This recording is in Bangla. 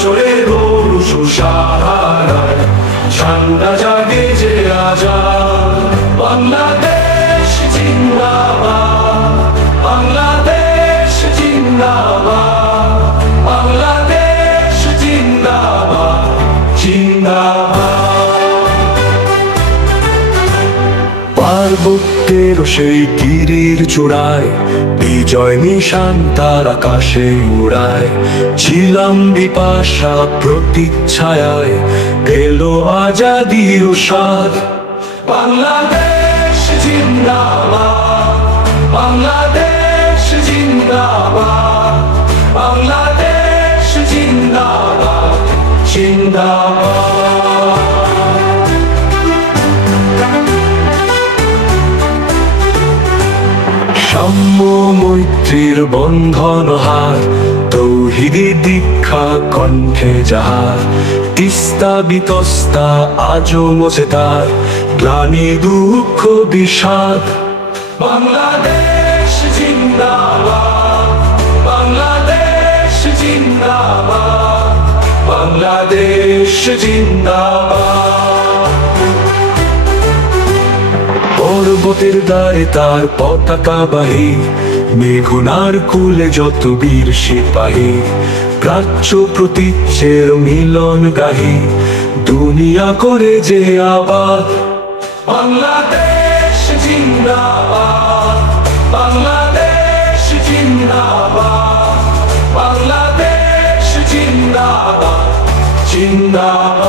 চড়ে গরু সুসাহারায় ঠান্ডা জাগে যে আজাদ। বাংলাদেশ জিন্দাবাদ, বাংলাদেশ জিন্দাবাদ, বাংলাদেশ জিন্দাবাদ, জিন্দাবাদ। পার্বত্যের সেই গিরির চূড়ায় বিজয় নিশান তার আকাশে উড়ায়। ছিলাম বিপাশা প্রতীচ্ছায়ায়, পেল আজাদির স্বাদ। বাংলাদেশ জিন্দাবাদ, বাংলাদেশ জিন্দাবাদ, বাংলাদেশ জিন্দাবাদ, জিন্দাবাদ। সাম্য মৈত্রীর বন্ধন হার, তৌহিদি দীক্ষা কণ্ঠে যাহার। তিস্তা বিতস্তা আজও মোছে তার, গ্লানি দুঃখ বিষাদ। বাংলাদেশ জিন্দাবাদ, বাংলাদেশ জিন্দাবাদ, বাংলাদেশ জিন্দাবাদ। পর্বতের দ্বারে তার পতাকা বাহী, মেঘনার কুলে যত বীর সিপাহী। প্রাচ্য প্রতীচ্যের মিলন গাহি, দুনিয়া করে যে আবাদ। বাংলাদেশ জিন্দাবাদ, বাংলাদেশ জিন্দাবাদ, বাংলাদেশ জিন্দাবাদ, জিন্দাবাদ।